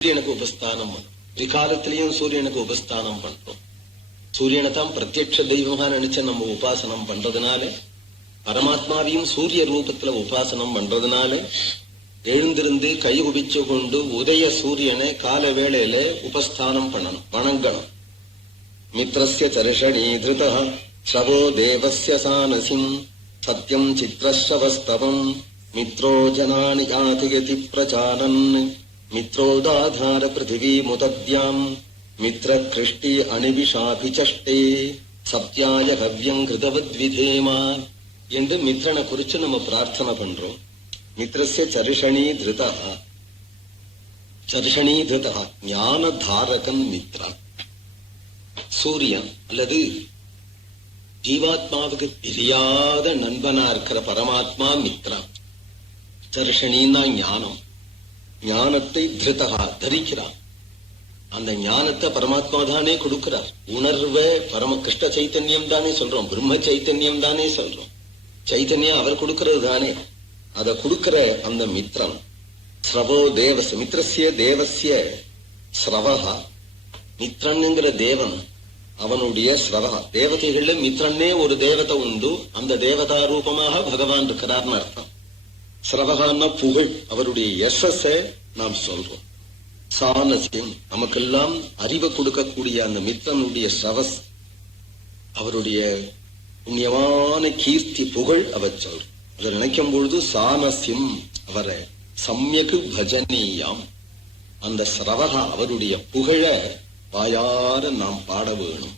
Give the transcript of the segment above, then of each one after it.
சூரியனுக்கு உபஸ்தானம் பண்ணும் விகாலத்திலையும் சூரியனுக்கு உபஸ்தானம் பண்றோம் சூரியனை தான் பிரத்யட்ச தெய்வமா நினைச்சு நம்ம உபாசனம் பண்றதுனால பரமாத்மாவையும் சூரிய ரூபத்துல உபாசனம் பண்றதுனால எழுந்திருந்து கை குபிச்சு கொண்டு உதய சூரியனை கால வேளையில உபஸ்தானம் பண்ணணும் வணங்கணும் மித்ரஸ்ய தர்ஷணி திருத ஸ்ரவோ தேவஸ்ய சானசிம் சத்யம் சித்ரஸ்ரவஸ்தவம் மித்ரோ ஜனானி யாதிகதி பிரஜானன் மித்ரோதாதார பிருத்திவி முதத்யாம் மித்ர கிருஷ்டி அணிபிஷாபிச்சஷ்டே சத்யாய கவ்யம் கிருதவத்விதேமா என்று மித்ரனை குறிச்சு நம்ம பிரார்த்தனை பண்றோம். மித்ரஸ்ய சருஷணி திருதா। சர்ஷணி திருதா ஞான தாரகன் மித்ரா। சூரியன் அல்லது ஜீவாத்மாவுக்கு தெரியாத நண்பனா இருக்கிற பரமாத்மா மித்ரா. சர்ஷணின்னா ஞானம். ஞானத்தை திருதகா தரிக்கிறான் அந்த ஞானத்தை பரமாத்மா தானே கொடுக்கிறார். உணர்வை பரம கிருஷ்ண சைத்தன்யம் தானே சொல்றோம். பிரம்ம சைத்தன்யம் தானே சொல்றோம். சைத்தன்யம் அவர் கொடுக்கிறது தானே. அத கொடுக்கிற அந்த மித்ரம் ஸ்ரவோ தேவஸ் மித்ரஸ்ய தேவசிய ஸ்ரவஹா. மித்ரன்ங்கிற தேவன் அவனுடைய ஸ்ரவஹா. தேவதைகள்ல மித்ரன்னே ஒரு தேவதை உண்டு. அந்த தேவதா ரூபமாக பகவான் இருக்கிறார்னு அர்த்தம். சிரவகான புகழ் அவருடைய எஸ்எஸ் நாம் சொல்றோம். சானசியம் நமக்கெல்லாம் அறிவை கொடுக்கக்கூடிய அந்த மித்தனுடைய சவஸ் அவருடைய புண்ணியமான கீர்த்தி புகழ் அவர் சொல்றோம். அதை நினைக்கும் பொழுது சானசியம் அவரை சமயக்கு பஜனீயாம். அந்த சிரவகா அவருடைய புகழ வாயார நாம் பாட வேணும்.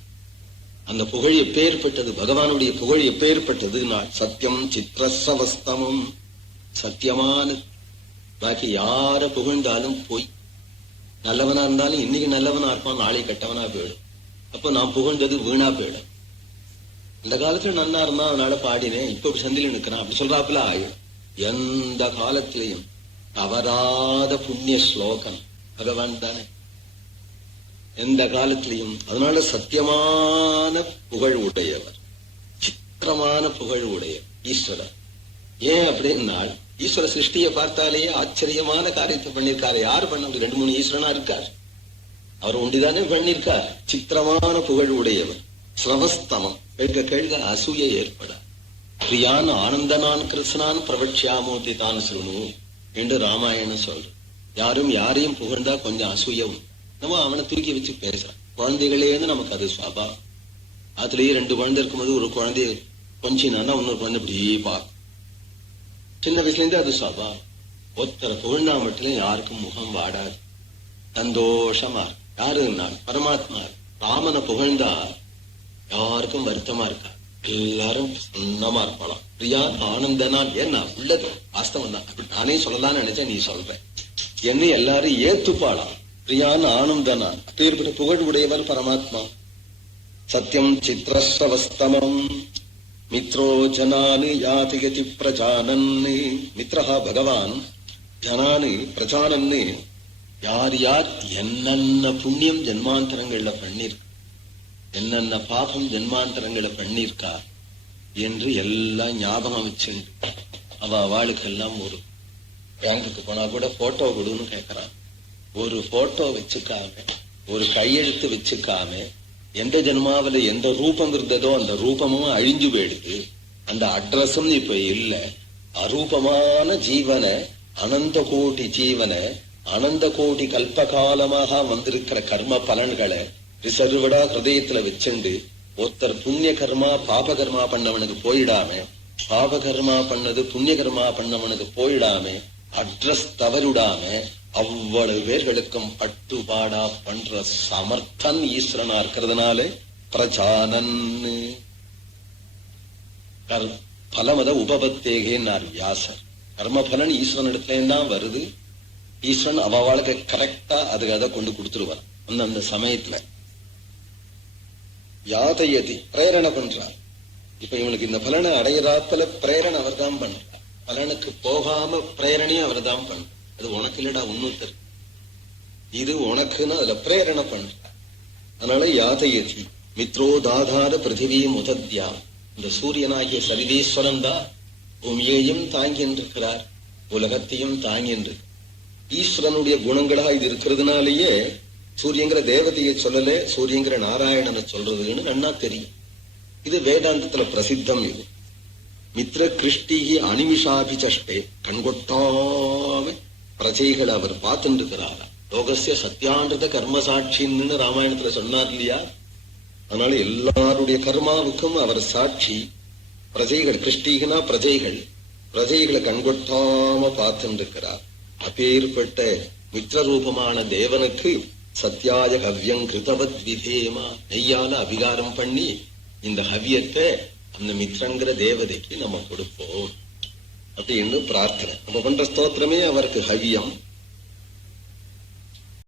அந்த புகழ் எப்பேற்பட்டது? பகவானுடைய புகழ் எப்பேற்பட்டது சத்தியம் சித்திரசவஸ்தமம் சத்தியமான பாக்கி யார புகழ்ந்தாலும் போய் நல்லவனா இருந்தாலும் இன்னைக்கு நல்லவனா இருப்பான் நாளை கெட்டவனா போயிடும். அப்போ நான் புகழ்ந்தது வீணா போயிடும். இந்த காலத்துல நன்னா இருந்தா அதனால பாடினேன் இப்ப இப்படி சந்தில நிற்கிறான். அப்படி சொல்றாப்புல ஆயிடும் எந்த காலத்திலையும் தவறாத புண்ணிய ஸ்லோகம் பகவான் தானே. எந்த காலத்திலையும் அதனால சத்தியமான புகழ் உடையவர். சித்திரமான புகழ் உடையவர். ஈஸ்வரர். ஏன் அப்படின்னா ஈஸ்வர சிருஷ்டியை பார்த்தாலே ஆச்சரியமான காரியத்தை பண்ணிருக்காரு யார் பண்ண முடியும்? ரெண்டு மூணு ஈஸ்வரனா இருக்கார். அவர் ஒண்டிதானே பண்ணிருக்கார் சித்திரமான புகழ் உடையவர். ஸ்ரவஸ்தமம் கேட்க கேட்க அசூய ஏற்பட. பிரியான் ஆனந்தனான் கிருஷ்ணான் பிரபட்சியாமூர்த்தி தான் சுணு என்று ராமாயணம் சொல்ற. யாரும் யாரையும் புகழ்ந்தா கொஞ்சம் அசூயம் நம்ம அவனை தூக்கி வச்சு பேசுறான் குழந்தைகளேன்னு நமக்கு அது சுவாபம் அதுலயே ரெண்டு குழந்தை இருக்கும்போது ஒரு குழந்தைய கொஞ்சினான்னா இன்னொரு குழந்தை இப்படி பார்க்கும். சின்ன வயசுல இருந்தே அது சபா ஒருத்தரை புகழ்ந்தா யாருக்கும் முகம் வாடாது. சந்தோஷமா இருக்கும் யாரு நான் பரமாத்மா ராமனை புகழ்ந்தா யாருக்கும் வருத்தமா இருக்கா எல்லாரும் சொன்னமா இருப்பாளாம். பிரியா ஆனந்தனா ஏன்னா உள்ளது? வாஸ்தவம் தான். அப்படி நானே சொல்லலாம்னு நினைச்சேன் நீ சொல்ற. என்ன எல்லாரும் ஏத்துப்பாளாம். பிரியான் ஆனந்தனா அப்பேற்பட்ட புகழ் உடையவர் பரமாத்மா. சத்தியம் சித்திரஸ்ரவஸ்தமம் மித்ரோ ஜனானு யாதிகதி பிரஜானன் மித்ரஹா பகவான் ஜனானு பிரஜானன்னு யார் யார் என்னென்ன புண்ணியம் ஜென்மாந்தரங்கள்ல பண்ணிருக்க என்னென்ன பாபம் ஜென்மாந்தரங்களை பண்ணிருக்கா என்று எல்லாம் ஞாபகம் வச்சுண்டு அவ அவளுக்கெல்லாம் ஒரு பேங்குக்கு போனா கூட போட்டோ கொடுன்னு கேட்கறான் ஒரு போட்டோ வச்சுக்காம ஒரு கையெழுத்து வச்சுக்காம எந்த ஜென்மாவில எந்த ரூபம் இருந்ததோ அந்த ரூபமும் அழிஞ்சு போயிடுது. அந்த அட்ரஸும் இப்ப இல்ல. அரூபமான ஜீவனை அனந்த கோடி ஜீவனை அனந்த கோடி கல்ப காலமாக வந்திருக்கிற கர்ம பலன்களை ரிசர்வடா ஹிருதயத்துல வச்சுண்டு ஒருத்தர் புண்ணிய கர்மா பாப கர்மா பண்ணவனுக்கு போயிடாம பாப கர்மா பண்ணது புண்ணிய கர்மா பண்ணவனுக்கு போயிடாம அட்ரஸ் தவறுடாம அவ்வளவு பேர்களுக்கும் பட்டுபாடா பண்ற சமர்த்தன் ஈஸ்வரனா இருக்கிறதுனால பிரஜானன் பலமத உபபத்தேகேன்னார் வியாசர். கர்மபலன் ஈஸ்வரனிடத்துல தான் வருது. ஈஸ்வரன் அவ வாழ்க்கை கரெக்டா அதுக்கு அதை கொண்டு கொடுத்துருவார். அந்த அந்த சமயத்துல. யாதையதி பிரேரணை பண்றார். இப்ப இவனுக்கு இந்த பலனை அடையிறாத்துல பிரேரணை அவர் தான் பண்ற பலனுக்கு போகாம பிரேரணையும் அவர் தான் பண்றார் அது உனக்கு இல்லடா உன்னுத்தர் இது உனக்குன்னு அதுல பிரேரணை பண்றார் அதனால யாதையதி மித்ரோ தாதாத பிருத்திவியும் முதத்யா. இந்த சூரியனாகிய சரிதீஸ்வரன் தான் பூமியையும் தாங்கின்றிருக்கிறார் உலகத்தையும் தாங்கின்று ஈஸ்வரனுடைய குணங்களா இது இருக்கிறதுனாலயே சூரியங்கிற தேவதையை சொல்லல சூரியங்கிற நாராயணனை சொல்றதுன்னு நன்னா தெரியும். இது வேதாந்தத்துல பிரசித்தம் இது. மித்ர கிருஷ்டிகி அனிமிஷாபிச்சஷ்டே கண்கொட்டாம பிரஜைகளை அவர் பார்த்துட்டு இருக்கிறாரா லோகசிய சத்தியான்றத கர்ம சாட்சின்னு ராமாயணத்துல சொன்னார் இல்லையா? அதனால எல்லாருடைய கர்மாவுக்கும் அவர் சாட்சி. பிரஜைகள் கிருஷ்டிகனா பிரஜைகள். பிரஜைகளை கண்கொட்டாம பார்த்துட்டு இருக்கிறார் அப்பேற்பட்ட மித்ர ரூபமான தேவனுக்கு சத்தியாய ஹவ்யம் கிருதவத் விதேமா நெய்யால அபிகாரம் பண்ணி இந்த ஹவ்யத்தை அந்த மித்ரங்கிற தேவதைக்கு நம்ம கொடுப்போம் அப்படின்னு பிரார்த்தனை. நம்ம பண்ற ஸ்தோத்திரமே அவருக்கு ஹவியம்.